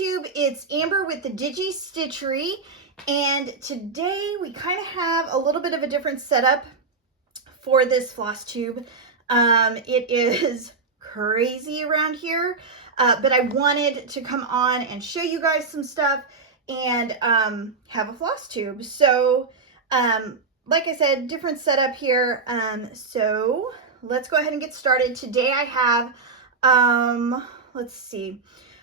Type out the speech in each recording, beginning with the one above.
Flosstube. It's Amber with the Digi Stitchery, and today we kind of have a little bit of a different setup for this Flosstube. It is crazy around here, but I wanted to come on and show you guys some stuff and have a Flosstube. So, like I said, different setup here. So let's go ahead and get started. Today I have, let's see.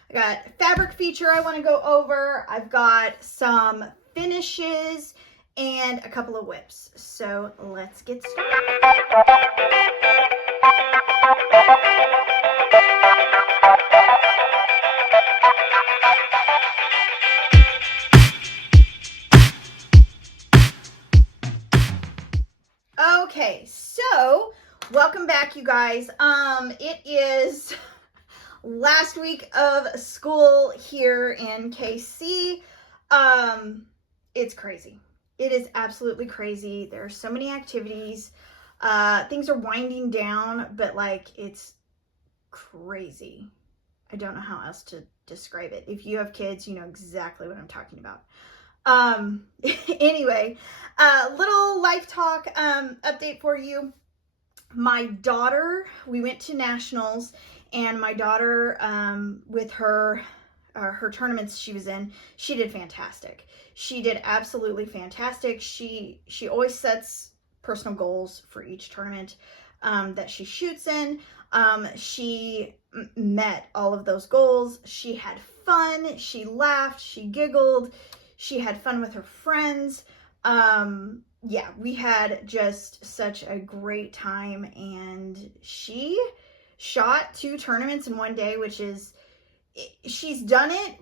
I got fabric feature I want to go over. I've got some finishes and a couple of WIPS. So let's get started. Okay, so welcome back, you guys. It is last week of school here in KC. It's crazy. It is absolutely crazy. There are so many activities. Things are winding down, but like it's crazy. I don't know how else to describe it. If you have kids, you know exactly what I'm talking about. Anyway, little life talk update for you. My daughter, we went to nationals, and my daughter, with her tournaments she was in, she did fantastic. She did absolutely fantastic. She always sets personal goals for each tournament that she shoots in. She met all of those goals. She had fun. She laughed. She giggled. She had fun with her friends. Yeah, we had just such a great time, and she shot 2 tournaments in one day, which is, she's done it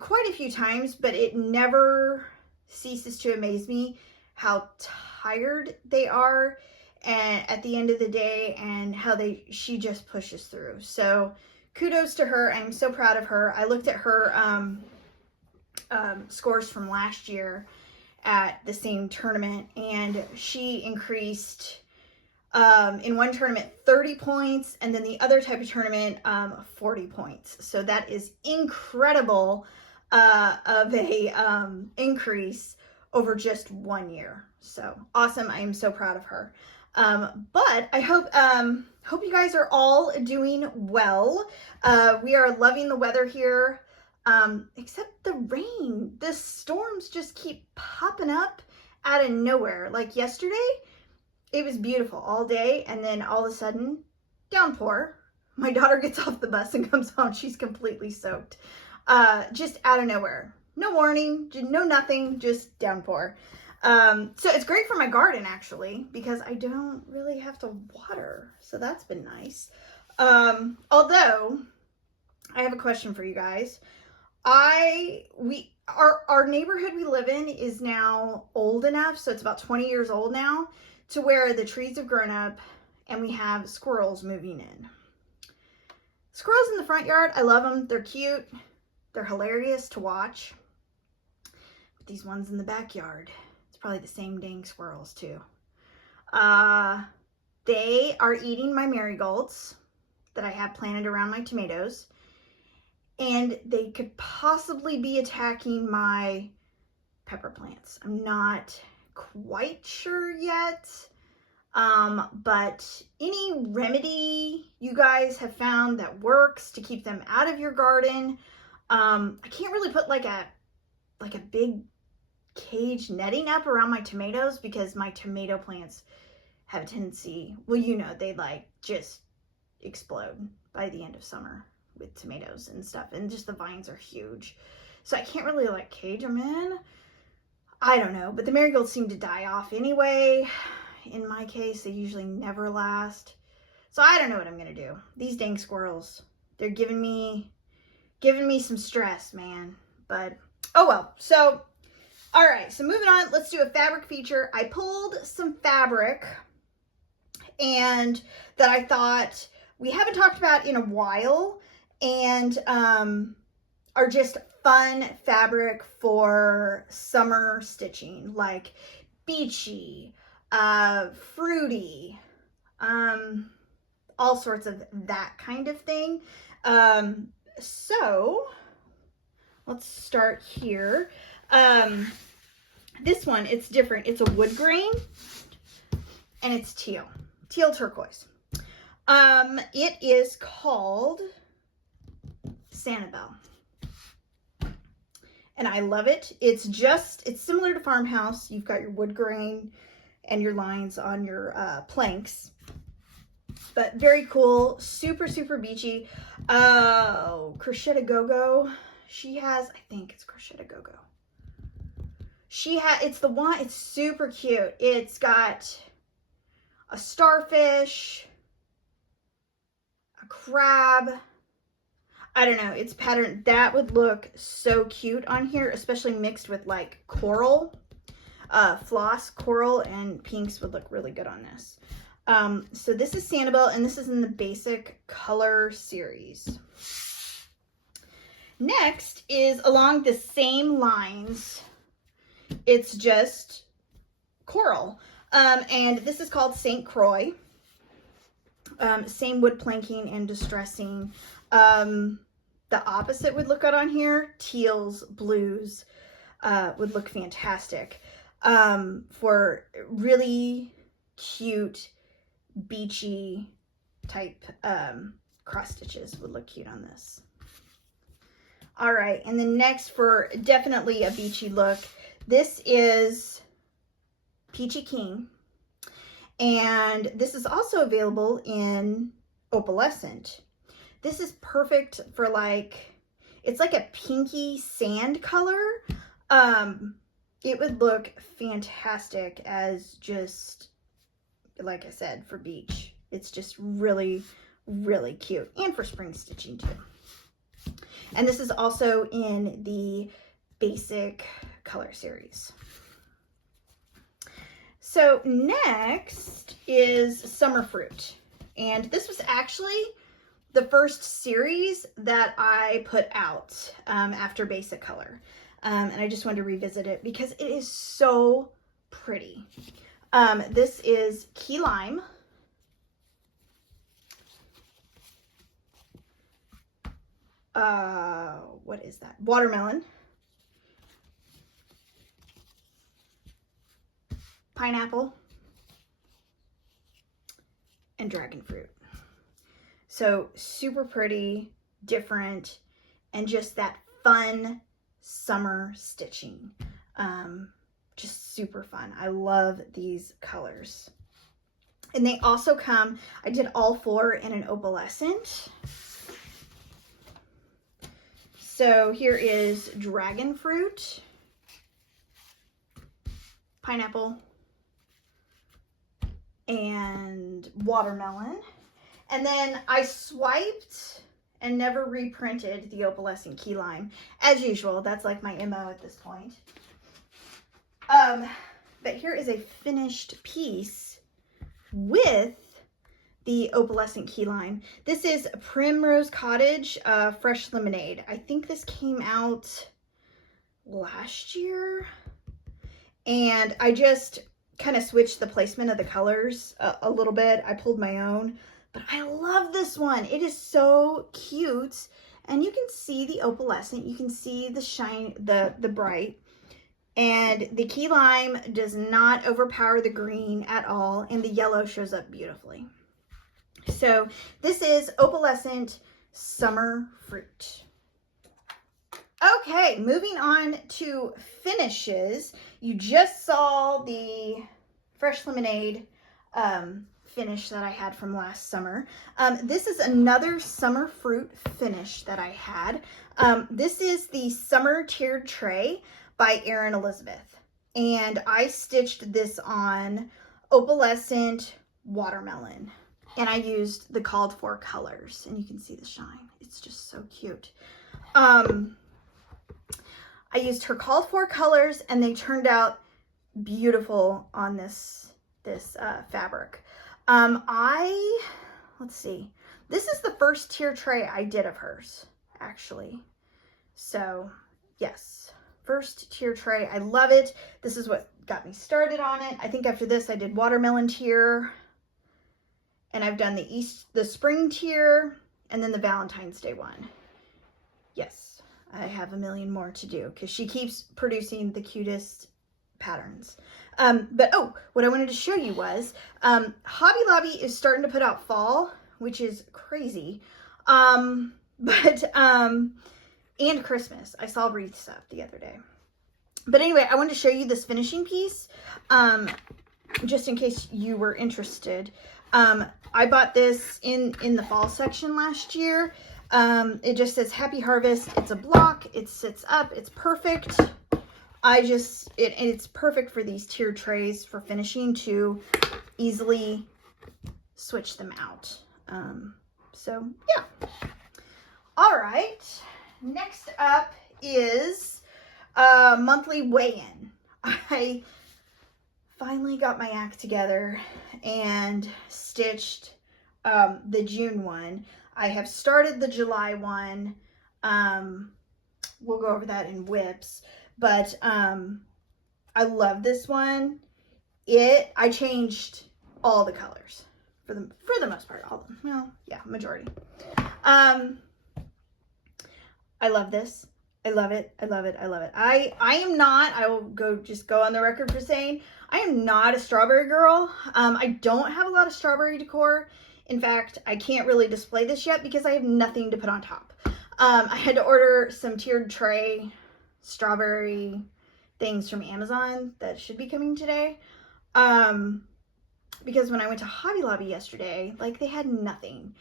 quite a few times, but it never ceases to amaze me how tired they are and at the end of the day, and how she just pushes through. So kudos to her. I'm so proud of her. I looked at her scores from last year at the same tournament, and she increased in one tournament 30 points, and then the other type of tournament 40 points. So that is incredible of a increase over just 1 year. So awesome. I am so proud of her. But I hope you guys are all doing well. We are loving the weather here. Except the rain. The storms just keep popping up out of nowhere. Like yesterday, it was beautiful all day, and then all of a sudden, downpour. My daughter gets off the bus and comes home. She's completely soaked. Just out of nowhere. No warning, no nothing, just downpour. So it's great for my garden, actually, because I don't really have to water. So that's been nice. Although, I have a question for you guys. Our neighborhood we live in is now old enough, so it's about 20 years old now, to where the trees have grown up and we have squirrels moving in. Squirrels in the front yard, I love them. They're cute. They're hilarious to watch. But these ones in the backyard, it's probably the same dang squirrels too. They are eating my marigolds that I have planted around my tomatoes. And they could possibly be attacking my pepper plants. I'm not quite sure yet. But any remedy you guys have found that works to keep them out of your garden. I can't really put like a big cage netting up around my tomatoes, because my tomato plants have a tendency, well, you know, they like just explode by the end of summer with tomatoes and stuff, and just the vines are huge, so I can't really like cage them in. I don't know, but the marigolds seem to die off anyway. In my case, they usually never last, so I don't know what I'm gonna do. These dang squirrels, they're giving me some stress, man. But oh well. So all right, so moving on, let's do a fabric feature. I pulled some fabric and that I thought we haven't talked about in a while, and are just fun fabric for summer stitching, like beachy, fruity, all sorts of that kind of thing. So let's start here. This one, it's different. It's a wood grain and it's teal turquoise. It is called Sanibel. And I love it. It's similar to Farmhouse. You've got your wood grain and your lines on your planks. But very cool, super, super beachy. Oh, Crochet Go-Go. She has, I think it's Crochet Go-Go. It's the one, it's super cute. It's got a starfish, a crab. I don't know, it's patterned. That would look so cute on here, especially mixed with like coral. Floss, coral, and pinks would look really good on this. So this is Sanibel, and this is in the basic color series. Next is along the same lines. It's just coral. And this is called St. Croix. Same wood planking and distressing. The opposite would look good on here. Teals, blues would look fantastic. For really cute, beachy type cross stitches would look cute on this. All right, and then next for definitely a beachy look, this is Peachy King. And this is also available in Opalescent. This is perfect for like, it's like a pinky sand color. It would look fantastic as just, like I said, for beach. It's just really, really cute. And for spring stitching too. And this is also in the basic color series. So next is Summer Fruit. And this was actually the first series that I put out after basic color. And I just wanted to revisit it because it is so pretty. This is Key Lime. What is that? Watermelon. Pineapple. And dragon fruit. So super pretty, different, and just that fun summer stitching. Just super fun. I love these colors. And they also come, I did all four in an opalescent. So here is dragon fruit, pineapple, and watermelon. And then I swiped and never reprinted the opalescent key lime. As usual, that's like my MO at this point. But here is a finished piece with the opalescent key lime. This is Primrose Cottage Fresh Lemonade. I think this came out last year. And I just kind of switched the placement of the colors a little bit. I pulled my own. But I love this one. It is so cute. And you can see the opalescent. You can see the shine, the bright. And the key lime does not overpower the green at all. And the yellow shows up beautifully. So this is Opalescent Summer Fruit. Okay, moving on to finishes. You just saw the Fresh Lemonade finish that I had from last summer. This is another summer fruit finish that I had. This is the Summer Tiered Tray by Erin Elizabeth. And I stitched this on Opalescent Watermelon. And I used the called for colors. And you can see the shine. It's just so cute. I used her called for colors and they turned out beautiful on this fabric. Let's see. This is the first tier tray I did of hers, actually. So, yes. First tier tray. I love it. This is what got me started on it. I think after this I did watermelon tier. And I've done the spring tier and then the Valentine's Day one. Yes. I have a million more to do because she keeps producing the cutest patterns. But oh, what I wanted to show you was Hobby Lobby is starting to put out fall, which is crazy. And Christmas. I saw wreaths up the other day. But anyway, I wanted to show you this finishing piece, just in case you were interested. I bought this in the fall section last year. It just says Happy Harvest. It's a block. It sits up. It's perfect. It's perfect for these tiered trays for finishing to easily switch them out. So yeah. All right. Next up is monthly weigh-in. I finally got my act together and stitched the June one. I have started the July one. We'll go over that in WIPS, but I love this one. I changed all the colors for the most part. All of them. Well, yeah, majority. I love this. I love it. I love it. I love it. I will just go on the record for saying I am not a strawberry girl. I don't have a lot of strawberry decor. In fact, I can't really display this yet because I have nothing to put on top. I had to order some tiered tray strawberry things from Amazon that should be coming today. Because when I went to Hobby Lobby yesterday, like, they had nothing.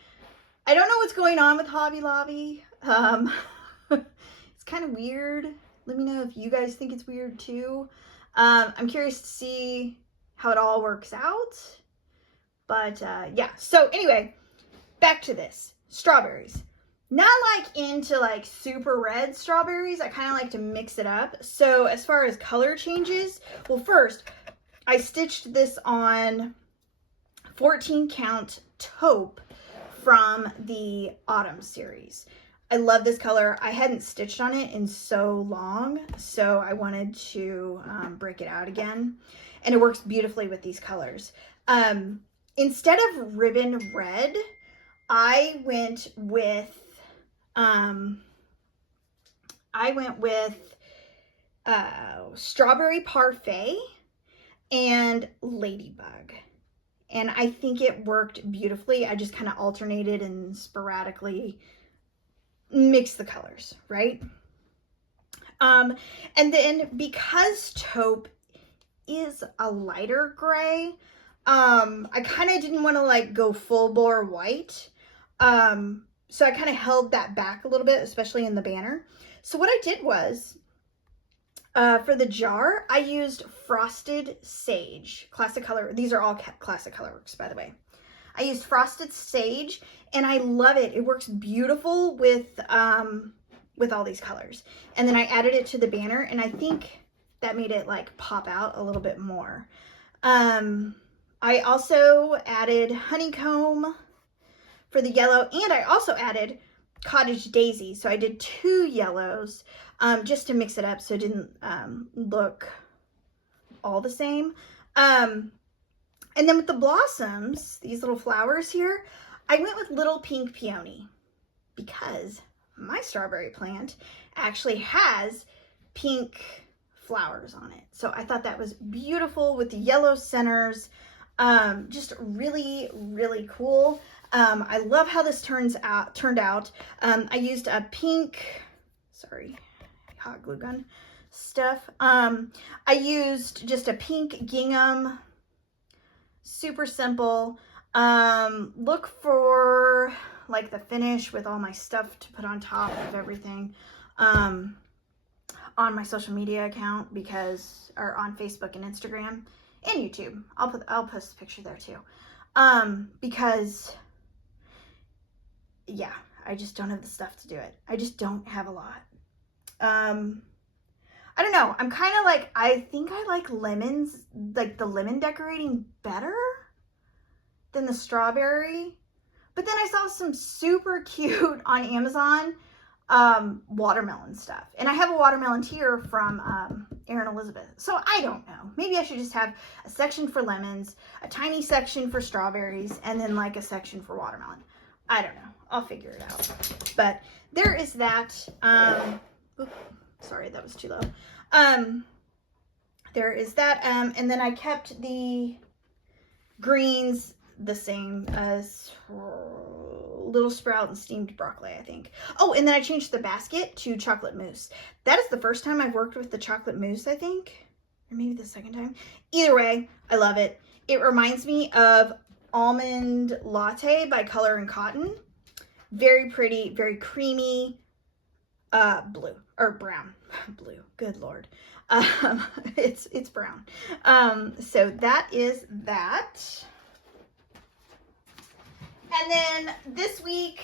I don't know what's going on with Hobby Lobby. It's kind of weird. Let me know if you guys think it's weird too. I'm curious to see how it all works out. But yeah, so anyway, back to this. Strawberries. Not like into like super red strawberries. I kind of like to mix it up. So as far as color changes, well, first I stitched this on 14 count taupe from the autumn series. I love this color. I hadn't stitched on it in so long, so I wanted to break it out again. And it works beautifully with these colors. Instead of ribbon red, I went with strawberry parfait and ladybug. And I think it worked beautifully. I just kind of alternated and sporadically mixed the colors, right? And then because taupe is a lighter gray, I kind of didn't want to like go full bore white. So I kind of held that back a little bit, especially in the banner. So what I did was, for the jar, I used Frosted Sage, classic color. These are all classic ColorWorks, by the way. I used Frosted Sage, and I love it. It works beautiful with all these colors. And then I added it to the banner, and I think that made it like pop out a little bit more. I also added honeycomb for the yellow, and I also added Cottage Daisies. So I did 2 yellows just to mix it up so it didn't look all the same. And then with the blossoms, these little flowers here, I went with little pink peony because my strawberry plant actually has pink flowers on it. So I thought that was beautiful with the yellow centers. Just really, really cool. I love how this turned out. I used a pink, sorry, hot glue gun stuff. I used just a pink gingham, super simple. Look for like the finish with all my stuff to put on top of everything on my social media account, or on Facebook and Instagram and YouTube. I'll post a picture there too. Because yeah, I just don't have the stuff to do it. I just don't have a lot. I don't know. I'm kind of like, I think I like lemons, like the lemon decorating better than the strawberry. But then I saw some super cute on Amazon watermelon stuff. And I have a watermelon tier from Erin Elizabeth. So I don't know. Maybe I should just have a section for lemons, a tiny section for strawberries, and then like a section for watermelon. I don't know. I'll figure it out. But there is that. Oops, sorry, that was too low. There is that. And then I kept the greens the same as Little Sprout and steamed broccoli, I think. Oh, and then I changed the basket to chocolate mousse. That is the first time I've worked with the chocolate mousse, I think. Or maybe the second time. Either way, I love it. It reminds me of Almond Latte by Color and Cotton. Very pretty, very creamy, blue, or brown. Blue, good Lord. It's brown. So that is that. And then this week,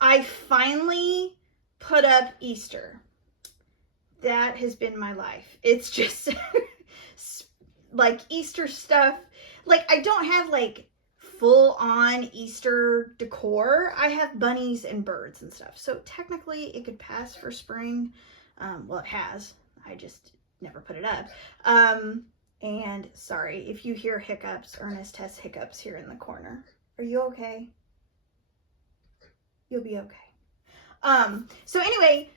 I finally put up Easter. That has been my life. It's just like Easter stuff. Like, I don't have like full on Easter decor. I have bunnies and birds and stuff. So technically it could pass for spring. Well, it has. I just never put it up. And sorry if you hear hiccups. Ernest has hiccups here in the corner. Are you okay? You'll be okay. So anyway,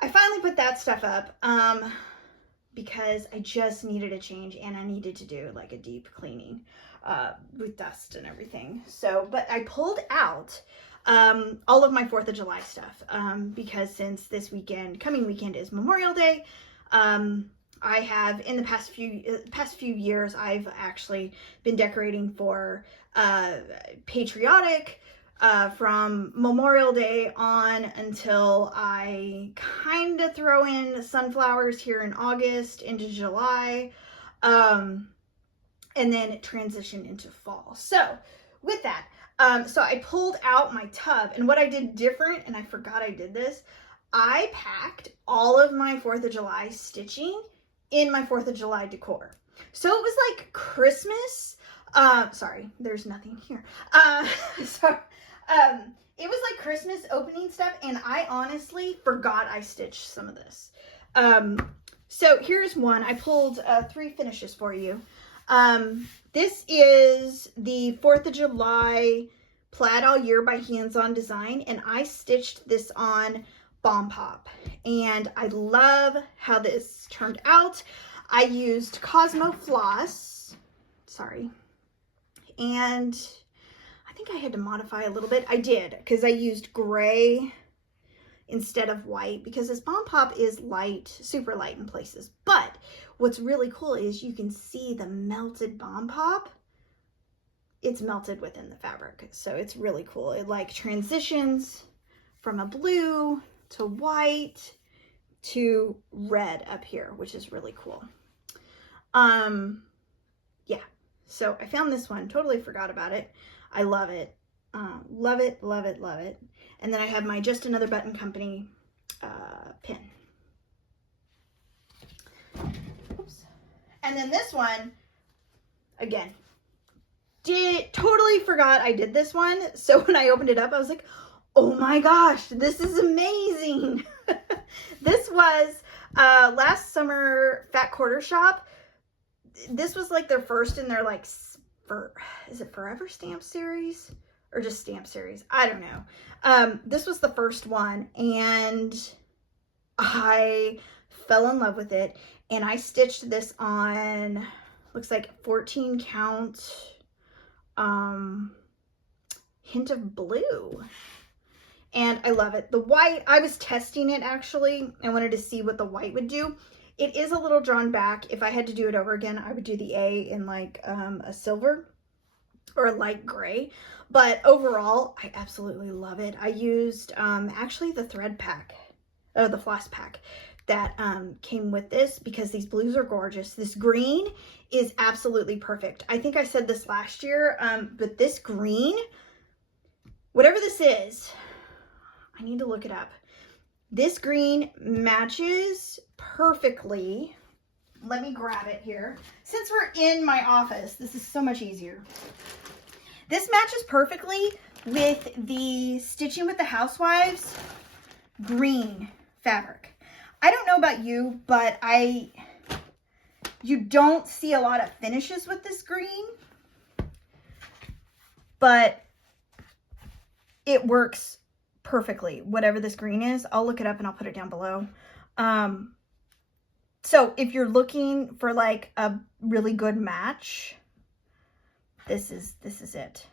I finally put that stuff up because I just needed a change and I needed to do like a deep cleaning with dust and everything. So, but I pulled out all of my 4th of July stuff because since this weekend, coming weekend is Memorial Day, I have in the past few years, I've actually been decorating for patriotic from Memorial Day on until I kind of throw in sunflowers here in August into July, and then transition into fall. So with that, so I pulled out my tub, and what I did different, and I forgot I did this, I packed all of my 4th of July stitching in my 4th of July decor. So it was like Christmas. Sorry, there's nothing here. It was like Christmas opening stuff, and I honestly forgot I stitched some of this. So here's one. I pulled 3 finishes for you. This is the 4th of July Plaid All Year by Hands On Design, and I stitched this on Bomb Pop, and I love how this turned out. I used Cosmo Floss, sorry, and I think I had to modify a little bit. I did, because I used gray instead of white, because this Bomb Pop is light, super light in places. But what's really cool is you can see the melted Bomb Pop. It's melted within the fabric, so it's really cool. It like transitions from a blue to white to red up here, which is really cool. Yeah, so I found this one, totally forgot about it. I love it. Love it, love it, love it. And then I have my Just Another Button Company pin. Oops. And then this one, again, totally forgot I did this one. So when I opened it up, I was like, oh my gosh, this is amazing. This was last summer Fat Quarter Shop. This was like their first in their like, is it Forever Stamp series? Or just Stamp series? I don't know. This was the first one, and I fell in love with it. And I stitched this on, looks like 14 count hint of blue. And I love it. The white, I was testing it actually. I wanted to see what the white would do. It is a little drawn back. If I had to do it over again, I would do the A in like a silver or a light gray. But overall, I absolutely love it. I used actually the thread pack, or the floss pack that came with this, because these blues are gorgeous. This green is absolutely perfect. I think I said this last year, but this green, whatever this is, I need to look it up. This green matches perfectly. Let me grab it here. Since we're in my office, this is so much easier. This matches perfectly with the Stitching with the Housewives green fabric. I don't know about you, but you don't see a lot of finishes with this green, but it works perfectly, whatever this green is. I'll look it up and I'll put it down below. So if you're looking for like a really good match, this is it.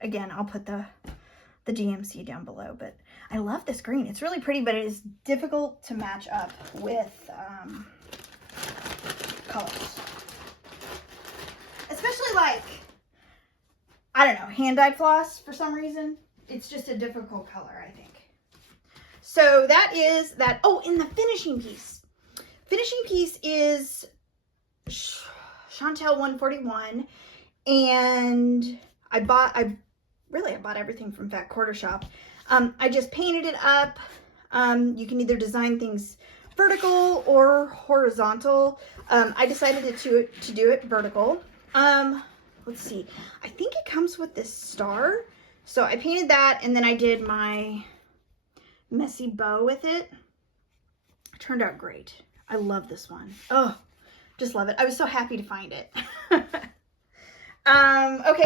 Again, I'll put the DMC down below, but I love this green. It's really pretty, but it is difficult to match up with colors. Especially like, I don't know, hand-dyed floss for some reason. It's just a difficult color, I think. So that is that. Oh, and the finishing piece. Finishing piece is Chantel 141. And I bought everything from Fat Quarter Shop. I just painted it up. You can either design things vertical or horizontal. I decided to do it vertical. Let's see. I think it comes with this star. So I painted that, and then I did my messy bow with it. It turned out great. I love this one. Oh, just love it. I was so happy to find it. Okay,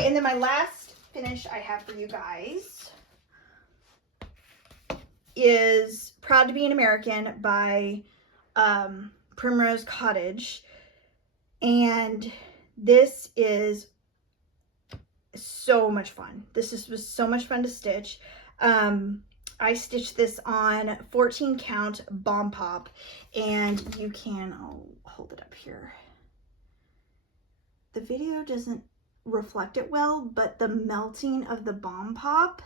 and then my last finish I have for you guys is Proud to Be an American by Primrose Cottage. And this is so much fun. This was so much fun to stitch. I stitched this on 14 count Bomb Pop, and you can, I'll hold it up here. The video doesn't reflect it well, but the melting of the Bomb Pop,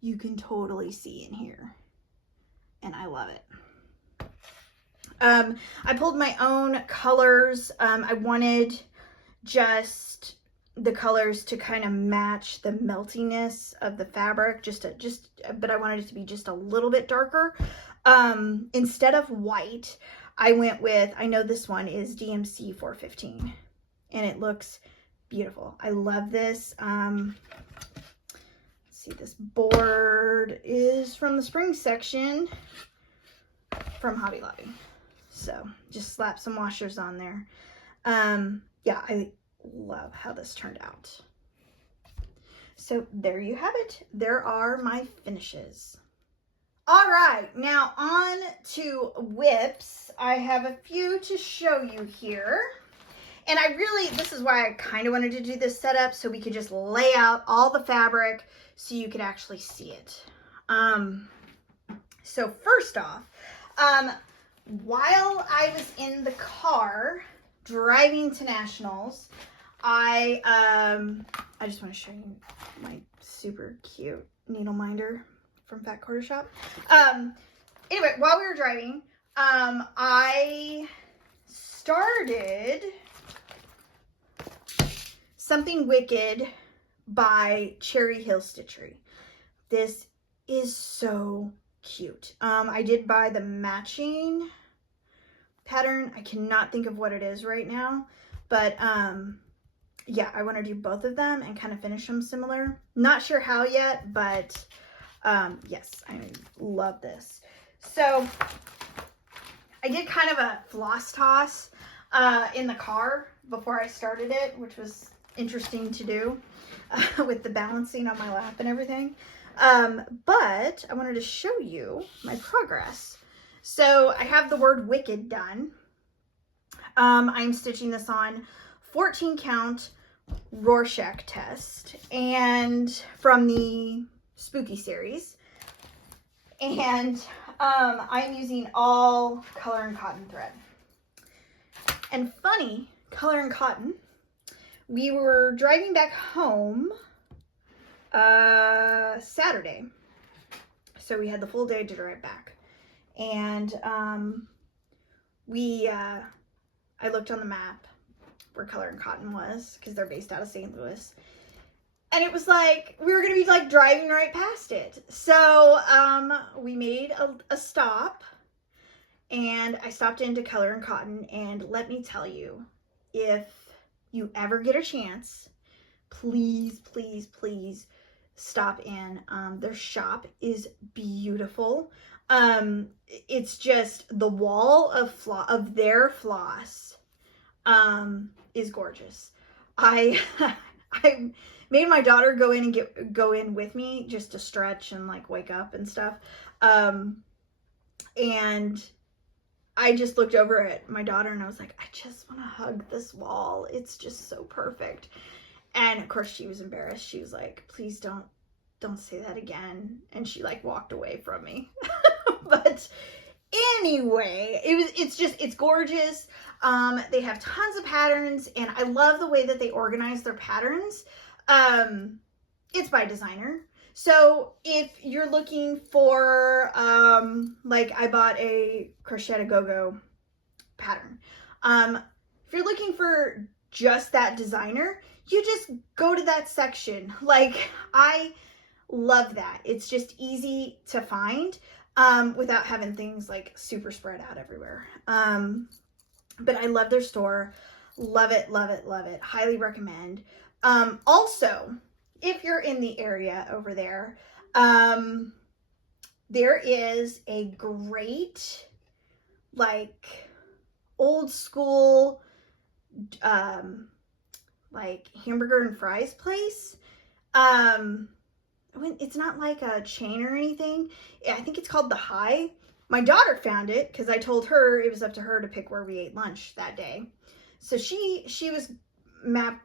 you can totally see in here, and I love it. I pulled my own colors. I wanted just the colors to kind of match the meltiness of the fabric, but I wanted it to be just a little bit darker. Instead of white, I went with, I know this one is DMC 415, and it looks beautiful. I love this. Let's see, this board is from the spring section from Hobby Lobby. So just slap some washers on there. Yeah, I love how this turned out. So there you have it. There are my finishes. All right, now on to WIPS. I have a few to show you here. And this is why I kind of wanted to do this setup, so we could just lay out all the fabric so you could actually see it. So first off, while I was in the car driving to Nationals, I just want to show you my super cute needle minder from Fat Quarter Shop. Anyway, while we were driving, I started Something Wicked by Cherry Hill Stitchery. This is so cute. I did buy the matching pattern. I cannot think of what it is right now, but yeah, I want to do both of them and kind of finish them similar. Not sure how yet, but yes, I love this. So I did kind of a floss toss in the car before I started it, which was interesting to do with the balancing on my lap and everything. But I wanted to show you my progress. So I have the word Wicked done. I'm stitching this on 14 count Rorschach test, and from the Spooky series. And I'm using all color and cotton thread. And funny, color and cotton, we were driving back home Saturday, so we had the full day to drive back, and I looked on the map where Color and Cotton was, because they're based out of St. Louis, and it was like we were gonna be like driving right past it. So we made a stop, and I stopped into Color and Cotton, and let me tell you, if you ever get a chance, please, please, please stop in. Their shop is beautiful. It's just the wall of their floss is gorgeous. I made my daughter go in with me just to stretch and like wake up and stuff. And I just looked over at my daughter and I was like, I just want to hug this wall. It's just so perfect. And of course she was embarrassed. She was like, please don't say that again. And she like walked away from me. But anyway, it's gorgeous. They have tons of patterns and I love the way that they organize their patterns. It's by designer. So if you're looking for, like I bought a Crochet a Go-Go pattern. If you're looking for just that designer, you just go to that section. Like, I love that. It's just easy to find, without having things like super spread out everywhere. But I love their store. Love it, love it, love it. Highly recommend. Also, if you're in the area over there, there is a great, like, old school, like hamburger and fries place. It's not like a chain or anything. I think it's called The High. My daughter found it because I told her it was up to her to pick where we ate lunch that day. So she was map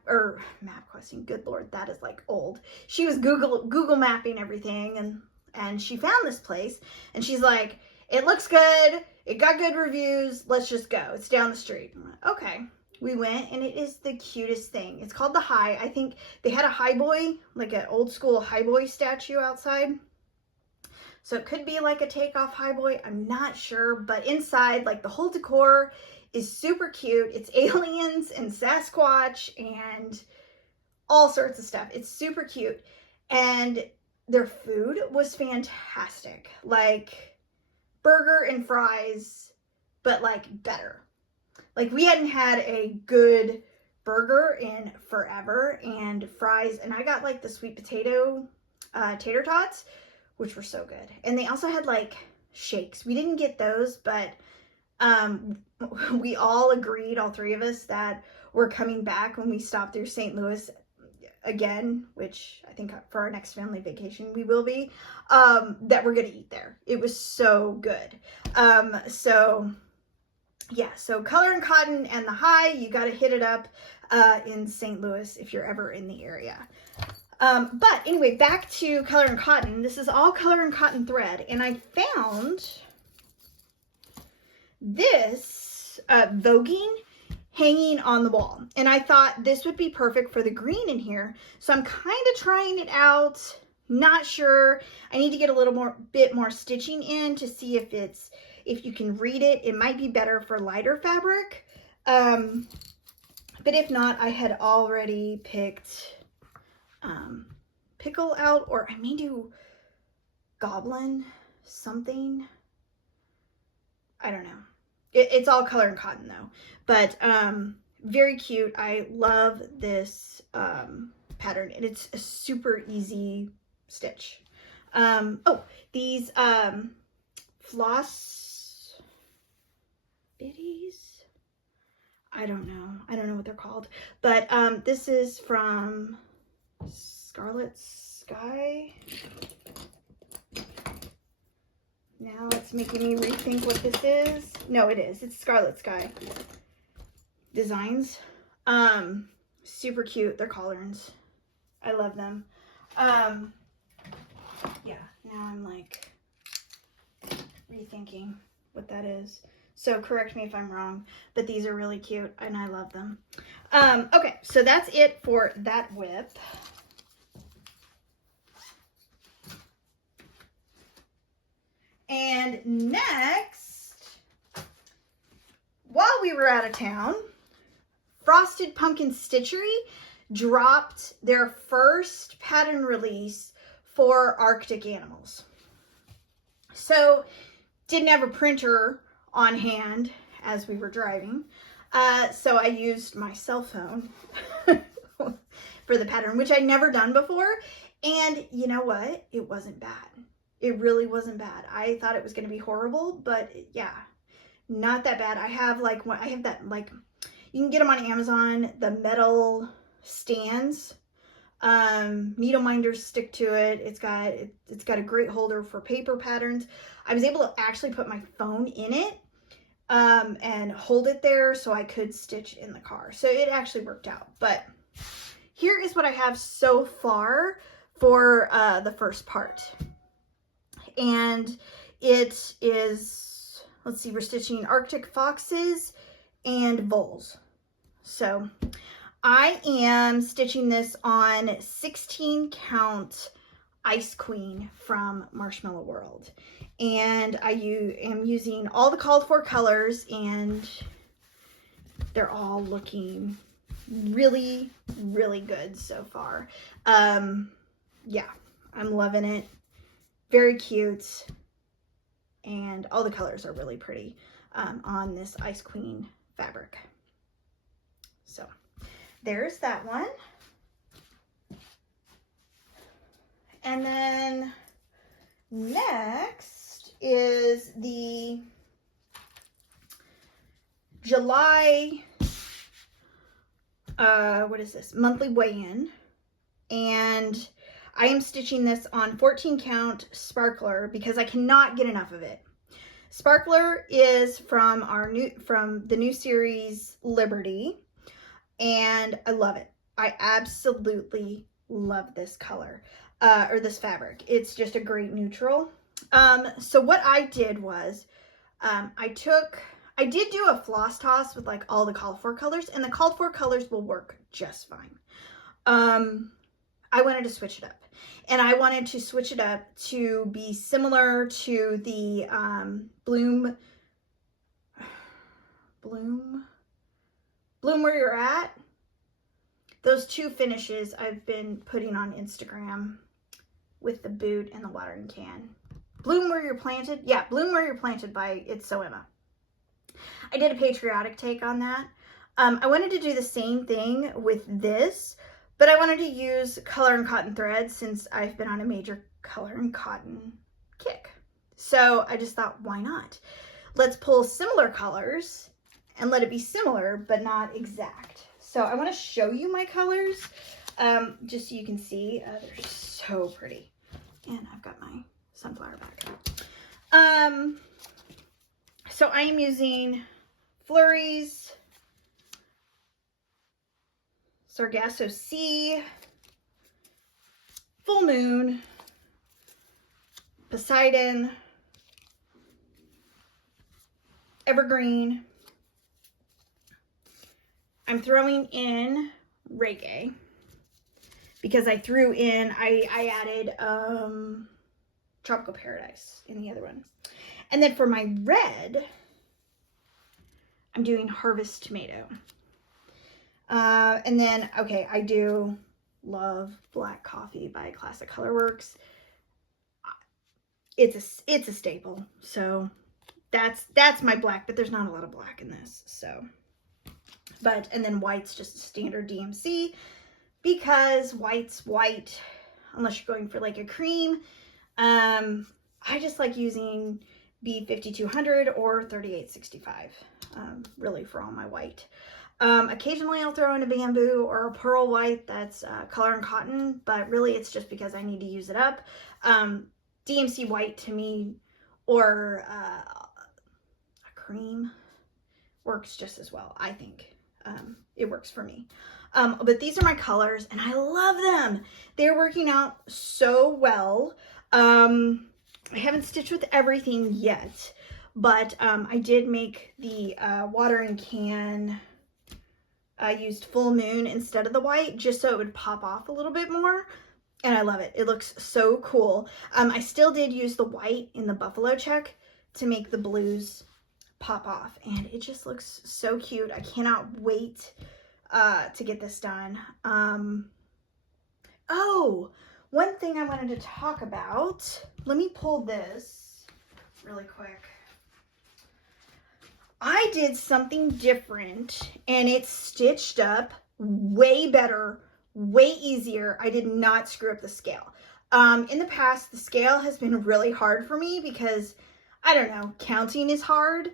questing. Good Lord, that is like old. She was Google mapping everything, and she found this place, and she's like, it looks good. It got good reviews. Let's just go. It's down the street. I'm like, okay. We went, and it is the cutest thing. It's called The High. I think they had a high boy, like an old school high boy statue outside. So it could be like a takeoff high boy. I'm not sure, but inside, like, the whole decor is super cute. It's aliens and Sasquatch and all sorts of stuff. It's super cute. And their food was fantastic. Like, burger and fries, but like better. Like, we hadn't had a good burger in forever, and fries, and I got like the sweet potato tater tots, which were so good. And they also had like shakes. We didn't get those, but we all agreed, all three of us, that we're coming back when we stop through St. Louis again, which I think for our next family vacation we will be, that we're gonna eat there. It was so good. So yeah, so Color and Cotton and The High, you got to hit it up in St. Louis if you're ever in the area. But anyway, back to Color and Cotton. This is all Color and Cotton thread, and I found this voguing hanging on the wall, and I thought this would be perfect for the green in here. So I'm kind of trying it out. Not sure. I need to get a little bit more stitching in to see if you can read it. It might be better for lighter fabric. But if not, I had already picked Pickle out, or I may do Goblin something. I don't know. It's all Color and Cotton though. But very cute. I love this pattern, and it's a super easy stitch. Oh, these Floss bitties. I don't know what they're called, but this is from Scarlet Sky. Now it's making me rethink what this is. No, it is. It's Scarlet Sky Designs. Super cute. They're collards. I love them. Yeah, now I'm like rethinking what that is. So correct me if I'm wrong, but these are really cute and I love them. Okay, so that's it for that WIP. And next, while we were out of town, Frosted Pumpkin Stitchery dropped their first pattern release for Arctic animals. So didn't have a printer on hand as we were driving, so I used my cell phone for the pattern, which I'd never done before. And you know what? It wasn't bad. It really wasn't bad. I thought it was going to be horrible, but yeah, not that bad. I have that, like, you can get them on Amazon, the metal stands Needle minders stick to it. It's got a great holder for paper patterns. I was able to actually put my phone in it and hold it there so I could stitch in the car. So it actually worked out. But here is what I have so far for the first part. And it is, let's see, we're stitching Arctic foxes and voles. So I am stitching this on 16 count Ice Queen from Marshmallow World. And I am using all the called for colors, and they're all looking really, really good so far. Yeah, I'm loving it. Very cute. And all the colors are really pretty on this Ice Queen fabric. So there's that one. And then next is the July, what is this? Monthly weigh-in. And I am stitching this on 14 count Sparkler because I cannot get enough of it. Sparkler is from the new series Liberty, and I love it. I absolutely love this color, or this fabric. It's just a great neutral. So what I did was, I did do a floss toss with like all the called for colors, and the called for colors will work just fine. I wanted to switch it up, and I wanted to switch it up to be similar to the Bloom Where You're At. Those two finishes I've been putting on Instagram with the boot and the watering can. Bloom Where You're Planted. Yeah, Bloom Where You're Planted by It's So Emma. I did a patriotic take on that. I wanted to do the same thing with this, but I wanted to use color and cotton thread since I've been on a major color and cotton kick. So I just thought, why not? Let's pull similar colors and let it be similar, but not exact. So I want to show you my colors, just so you can see. They're so pretty. And I've got my sunflower back. So I am using Flurries, Sargasso Sea, Full Moon, Poseidon, Evergreen. I'm throwing in Reggae because I added Tropical Paradise in the other one. And then for my red, I'm doing Harvest Tomato. And then, okay, I do love Black Coffee by Classic ColorWorks. It's a staple. So that's my black, but there's not a lot of black in this. So, and then white's just a standard DMC because white's white unless you're going for like a cream. I just like using B5200 or 3865, really for all my white. Occasionally I'll throw in a bamboo or a pearl white that's color and cotton, but really it's just because I need to use it up. DMC white to me, or a cream, works just as well, I think. It works for me. But these are my colors and I love them. They're working out so well. I haven't stitched with everything yet, but I did make the watering can. I used Full Moon instead of the white just so it would pop off a little bit more, and I love it. It looks so cool. I still did use the white in the buffalo check to make the blues pop off, and it just looks so cute. I cannot wait to get this done. Oh, one thing I wanted to talk about. Let me pull this really quick. I did something different and it's stitched up way better, way easier. I did not screw up the scale. In the past, the scale has been really hard for me because I don't know, counting is hard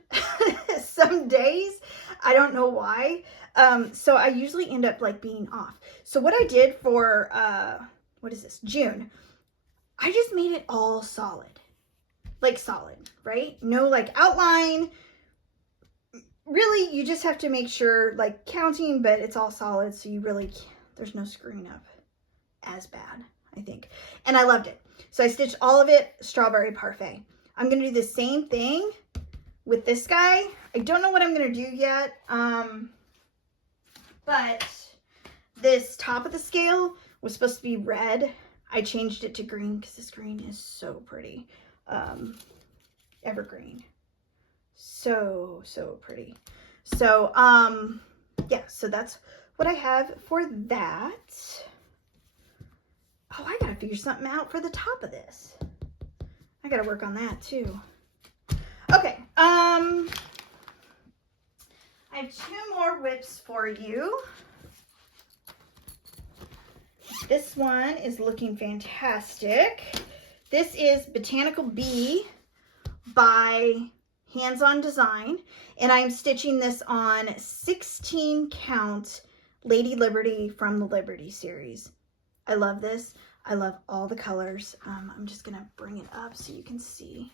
some days. I don't know why. So I usually end up like being off. So what I did for, what is this, June, I just made it all solid, like solid, right? No like outline. Really, you just have to make sure, like counting, but it's all solid. So you really, there's no screwing up as bad, I think. And I loved it. So I stitched all of it strawberry parfait. I'm going to do the same thing with this guy. I don't know what I'm going to do yet. But this top of the scale was supposed to be red. I changed it to green because this green is so pretty. Evergreen. So pretty. So, yeah, so that's what I have for that. Oh, I gotta figure something out for the top of this. I gotta work on that too. Okay, I have 2 more WIPs for you. This one is looking fantastic. This is Botanical Bee by Hands On Design, and I'm stitching this on 16 count Lady Liberty from the Liberty series. I love this. I love all the colors. I'm just gonna bring it up so you can see.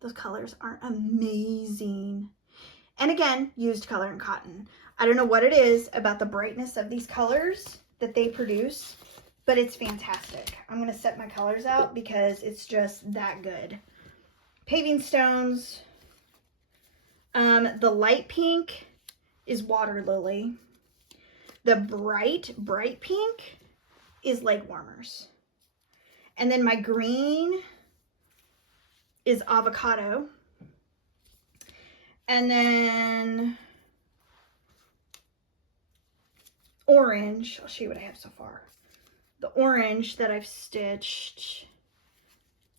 Those colors are amazing. And again, used color and cotton. I don't know what it is about the brightness of these colors that they produce, but it's fantastic. I'm gonna set my colors out because it's just that good. Paving stones. The light pink is water lily. The bright pink is leg warmers. And then my green is avocado. And then orange, I'll show you what I have so far. The orange that I've stitched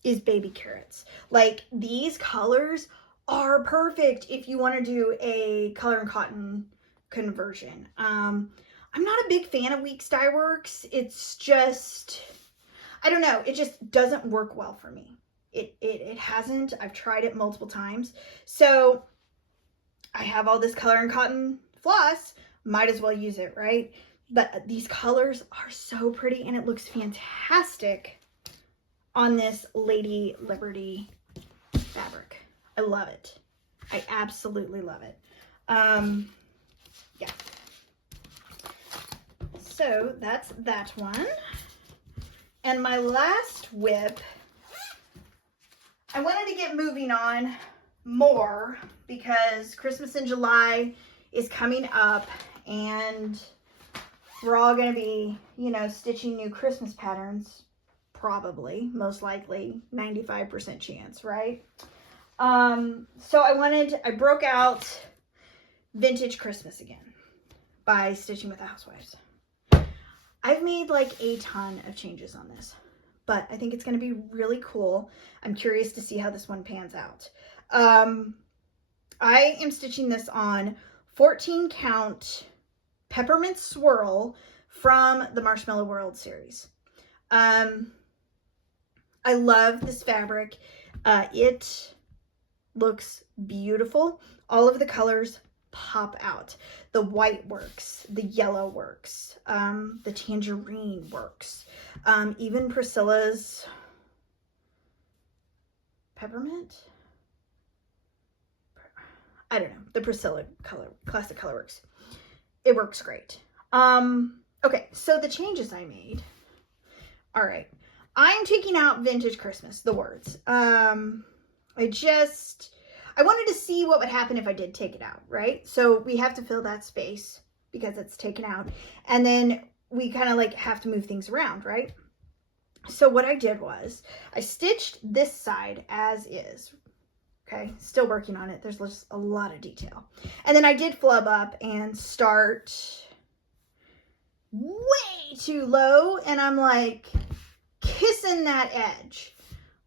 is baby carrots. Like, these colors are perfect if you want to do a color and cotton conversion. I'm not a big fan of Weeks Dye Works. It's just, I don't know, it just doesn't work well for me. It hasn't. I've tried it multiple times. So I have all this color and cotton floss, might as well use it, right? But these colors are so pretty and it looks fantastic on this Lady Liberty fabric. I love it. I absolutely love it. Yeah. So that's that one. And my last WIP, I wanted to get moving on more because Christmas in July is coming up and we're all going to be, you know, stitching new Christmas patterns, probably, most likely, 95% chance, right? So I broke out Vintage Christmas again by Stitching with the Housewives. I've made like a ton of changes on this, but I think it's going to be really cool. I'm curious to see how this one pans out. I am stitching this on 14 count Peppermint Swirl from the Marshmallow World series. I love this fabric. It looks beautiful. All of the colors pop out. The white works, the yellow works, the tangerine works, even Priscilla's peppermint, I don't know, the Priscilla color, classic ColorWorks. It works great. Okay, so the changes I made. All right, I'm taking out Vintage Christmas, the words. I wanted to see what would happen if I did take it out, right? So we have to fill that space because it's taken out. And then we kind of like have to move things around, right? So what I did was I stitched this side as is. Okay, still working on it. There's just a lot of detail. And then I did flub up and start way too low. And I'm like kissing that edge,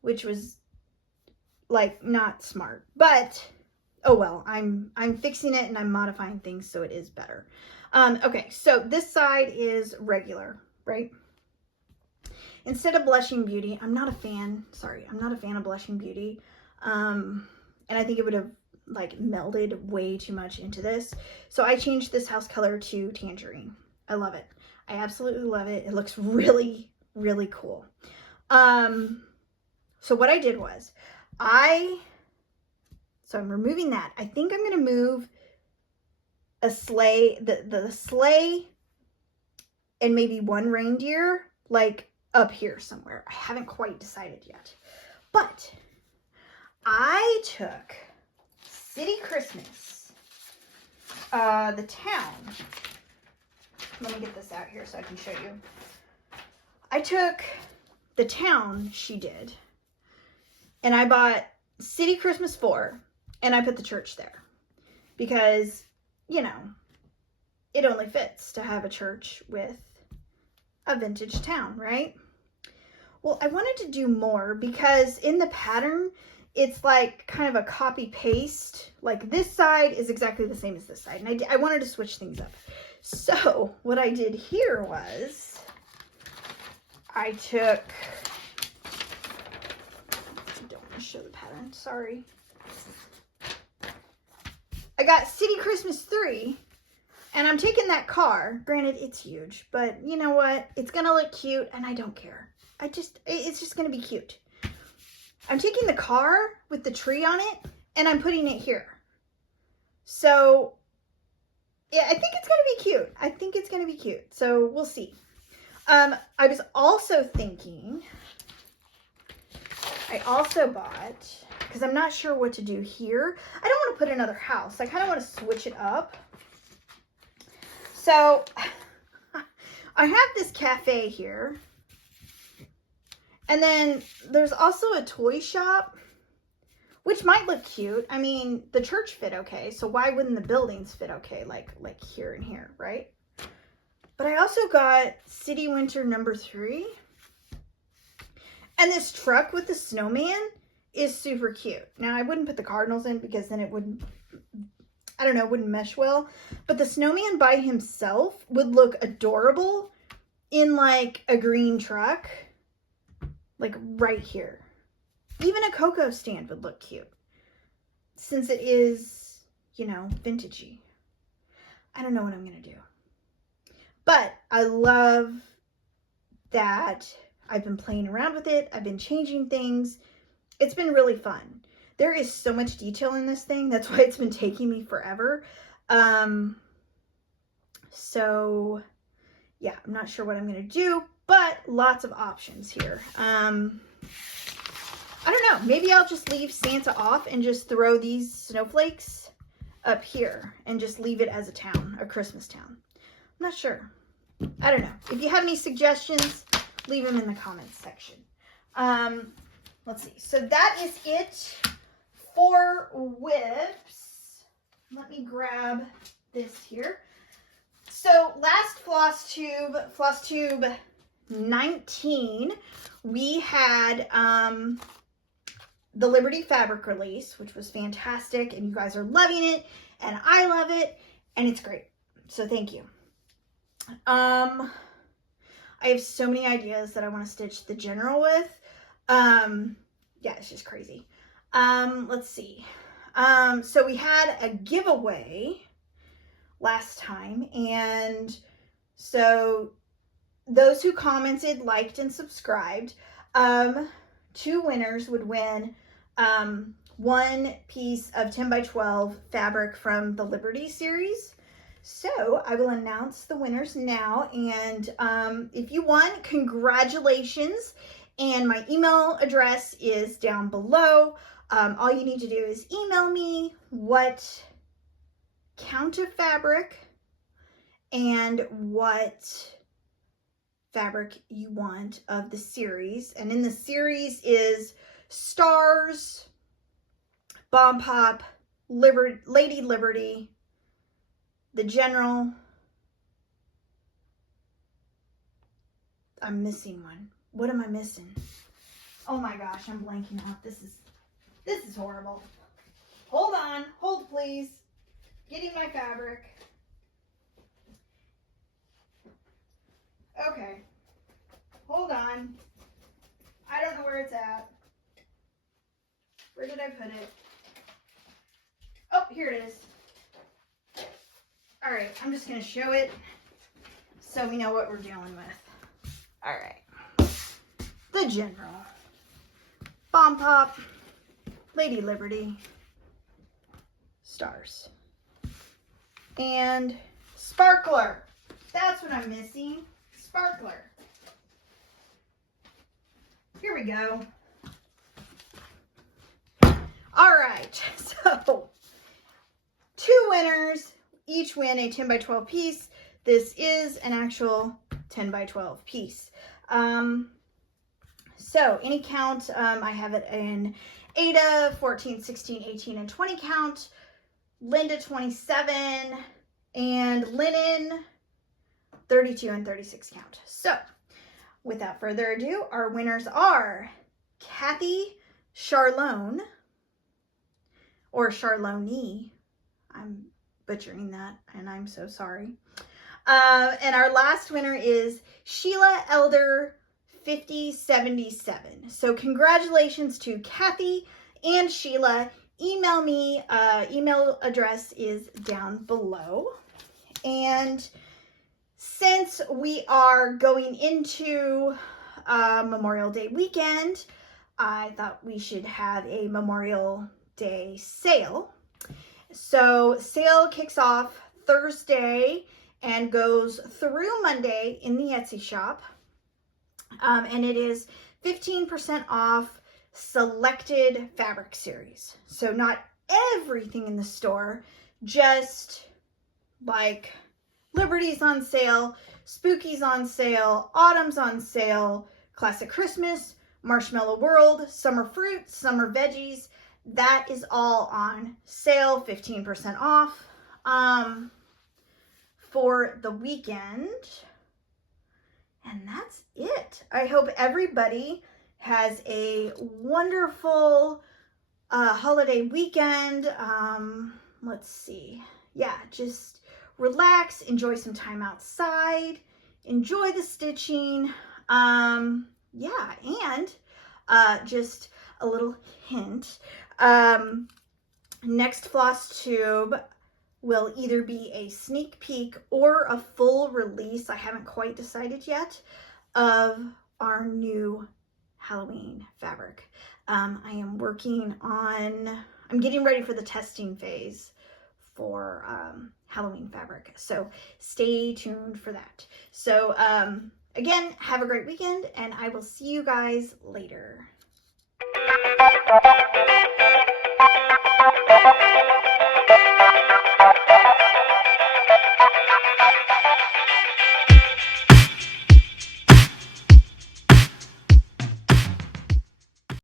which was like not smart, but oh well, I'm fixing it and I'm modifying things so it is better. Okay, so this side is regular, right? instead of Blushing Beauty, I'm not a fan. Sorry, I'm not a fan of Blushing Beauty. And I think it would have like melded way too much into this. So I changed this house color to Tangerine. I love it. I absolutely love it. It looks really, really cool. So what I did was so I'm removing that. I think I'm going to move a sleigh, the sleigh and maybe one reindeer like up here somewhere. I haven't quite decided yet. But I took City Christmas, the town. Let me get this out here so I can show you. I took the town she did, and I bought City Christmas 4, and I put the church there because, you know, it only fits to have a church with a vintage town, right? Well, I wanted to do more because in the pattern, it's like kind of a copy paste. Like this side is exactly the same as this side. And I wanted to switch things up. So what I did here was I took, I don't want to show the pattern, sorry. I got City Christmas 3, and I'm taking that car. Granted, it's huge, but you know what? It's going to look cute, and I don't care. It's just going to be cute. I'm taking the car with the tree on it, and I'm putting it here. So, yeah, I think it's going to be cute. I think it's going to be cute. So, we'll see. I was also thinking, I also bought, because I'm not sure what to do here. I don't want to put another house. I kind of want to switch it up. So, I have this cafe here. And then there's also a toy shop, which might look cute. I mean, the church fit okay, so why wouldn't the buildings fit okay, like here and here, right? But I also got City Winter number 3. And this truck with the snowman is super cute. Now, I wouldn't put the cardinals in because then it wouldn't, I don't know, it wouldn't mesh well. But the snowman by himself would look adorable in like a green truck. Like right here. Even a cocoa stand would look cute. Since it is, you know, vintagey. I don't know what I'm going to do. But I love that I've been playing around with it. I've been changing things. It's been really fun. There is so much detail in this thing. That's why it's been taking me forever. So, yeah, I'm not sure what I'm going to do. But lots of options here. I don't know. Maybe I'll just leave Santa off and just throw these snowflakes up here and just leave it as a town, a Christmas town. I'm not sure. I don't know. If you have any suggestions, leave them in the comments section. Let's see. So that is it for WIPS. Let me grab this here. So last Flosstube 19, we had the Liberty fabric release, which was fantastic, and you guys are loving it, and I love it, and it's great. So thank you. I have so many ideas that I want to stitch the general with. Yeah, it's just crazy. Let's see. So we had a giveaway last time, and so those who commented, liked, and subscribed, 2 winners would win 1 piece of 10 by 12 fabric from the Liberty series. So I will announce the winners now, and if you won, congratulations, and my email address is down below. All you need to do is email me what count of fabric and what fabric you want of the series. And in the series is Stars, Bomb Pop, Lady Liberty, the General. I'm missing one. What am I missing? Oh my gosh, I'm blanking out. This is horrible. Hold on, hold please. Getting my fabric. Okay, hold on. I don't know where it's at. Where did I put it? Oh, here it is. All right, I'm just going to show it so we know what we're dealing with. All right. The General. Bomb Pop. Lady Liberty. Stars. And Sparkler. That's what I'm missing. Sparkler. Here we go. All right, so 2 winners, each win a 10 by 12 piece. This is an actual 10 by 12 piece. So any count, I have it in Ada, 14, 16, 18, and 20 count, Linda 27, and Linen 32 and 36 count. So without further ado, our winners are Kathy Charlone, or Charlone. I'm butchering that, and I'm so sorry. And our last winner is Sheila Elder 5077. So congratulations to Kathy and Sheila. Email me. Email address is down below. And since we are going into Memorial Day weekend, I thought we should have a Memorial Day sale. So sale kicks off Thursday and goes through Monday in the Etsy shop. And it is 15% off selected fabric series. So not everything in the store, just like Liberty's on sale, Spooky's on sale, Autumn's on sale, Classic Christmas, Marshmallow World, Summer Fruit, Summer Veggies. That is all on sale, 15% off for the weekend. And that's it. I hope everybody has a wonderful holiday weekend. Let's see. Yeah, just relax, enjoy some time outside, enjoy the stitching. Yeah, and just a little hint. Next Flosstube will either be a sneak peek or a full release, I haven't quite decided yet, of our new Halloween fabric. I am working on, I'm getting ready for the testing phase for Halloween fabric. So stay tuned for that. So again, have a great weekend, and I will see you guys later.